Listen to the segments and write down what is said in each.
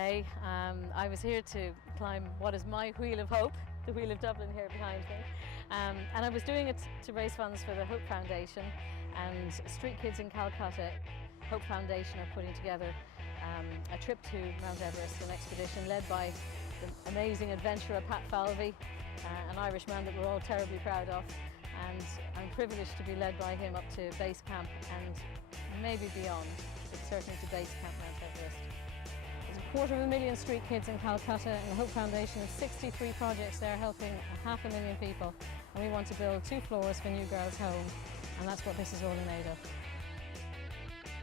today. I was here to climb what is my Wheel of Hope, the Wheel of Dublin here behind me. And I was doing it to raise funds for the Hope Foundation, and Street Kids in Calcutta, Hope Foundation, are putting together a trip to Mount Everest, an expedition led by the amazing adventurer Pat Falvey, an Irishman that we're all terribly proud of. And I'm privileged to be led by him up to base camp and maybe beyond, but certainly to base camp Mount Everest. There's 250,000 street kids in Calcutta, and the Hope Foundation has 63 projects there helping 500,000 people. And we want to build 2 floors for New Girls Home, and that's what this is all made of.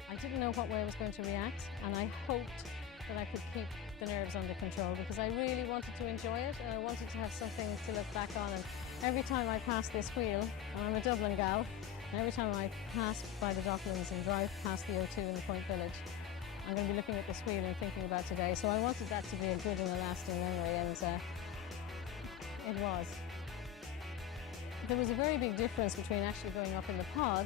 I didn't know what way I was going to react, and I hoped that I could keep the nerves under control, because I really wanted to enjoy it and I wanted to have something to look back on. And every time I pass this wheel, and I'm a Dublin gal, and every time I pass by the Docklands and drive past the O2 in the Point Village, I'm going to be looking at this wheel and thinking about today. So I wanted that to be a good and a lasting memory, and it was. There was a very big difference between actually going up in the pod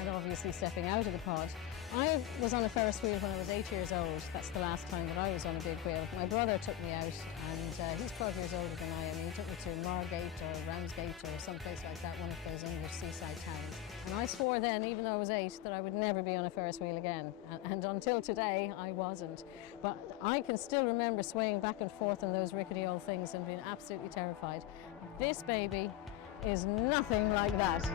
and obviously stepping out of the pod. I was on a Ferris wheel when I was 8 years old. That's the last time that I was on a big wheel. My brother took me out, and he's 12 years older than I am. He took me to Margate or Ramsgate or someplace like that, one of those English seaside towns. And I swore then, even though I was 8, that I would never be on a Ferris wheel again. And until today, I wasn't. But I can still remember swaying back and forth on those rickety old things and being absolutely terrified. This baby is nothing like that.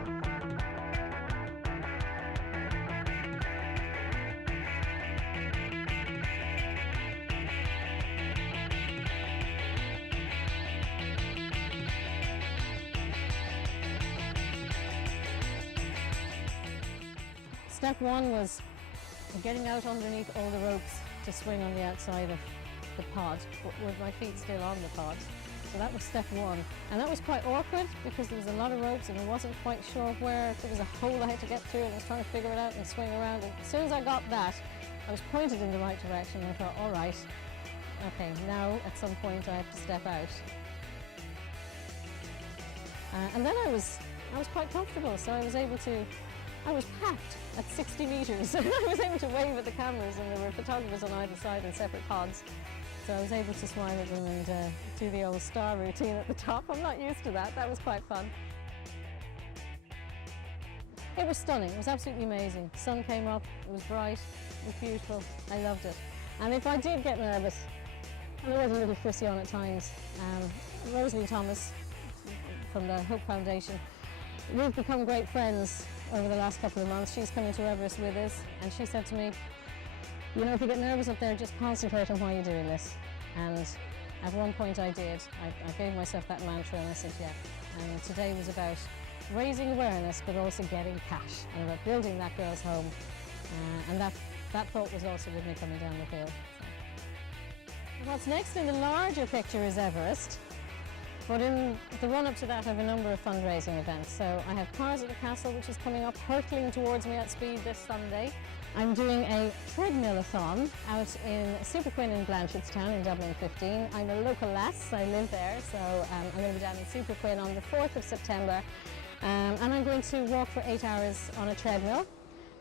Step 1 was getting out underneath all the ropes to swing on the outside of the pod, but with my feet still on the pod. So that was step 1. And that was quite awkward because there was a lot of ropes and I wasn't quite sure where. There was a hole I had to get through and I was trying to figure it out and swing around. And as soon as I got that, I was pointed in the right direction and I thought, all right, okay, now at some point I have to step out. And then I was quite comfortable, so I was packed at 60 metres. I was able to wave at the cameras, and there were photographers on either side in separate pods. So I was able to smile at them and do the old star routine at the top. I'm not used to that. That was quite fun. It was stunning. It was absolutely amazing. The sun came up, it was bright, it was beautiful. I loved it. And if I did get nervous, and I was a little frisky on at times, Rosalie Thomas from the Hope Foundation, we've become great friends over the last couple of months. She's coming to Everest with us, and she said to me, you know, if you get nervous up there, just concentrate on why you're doing this. And at one point I did. I gave myself that mantra and I said, yeah. And today was about raising awareness, but also getting cash, and about building that girl's home. And that thought was also with me coming down the hill. So. What's next in the larger picture is Everest. But in the run-up to that, I have a number of fundraising events. So I have Cars at the Castle, which is coming up, hurtling towards me at speed this Sunday. I'm doing a treadmill-a-thon out in Super Quinn in Blanchardstown in Dublin 15. I'm a local lass, I live there, so I'm going to be down in Super Quinn on the 4th of September. And I'm going to walk for 8 hours on a treadmill.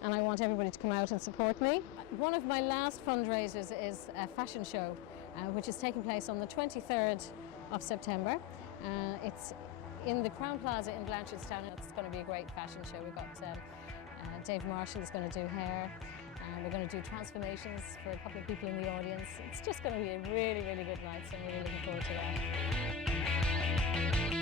And I want everybody to come out and support me. One of my last fundraisers is a fashion show, which is taking place on the 23rd of September. It's in the Crown Plaza in Blanchardstown. It's going to be a great fashion show. We've got Dave Marshall is going to do hair. We're going to do transformations for a couple of people in the audience. It's just going to be a really, really good night, so I'm really looking forward to that.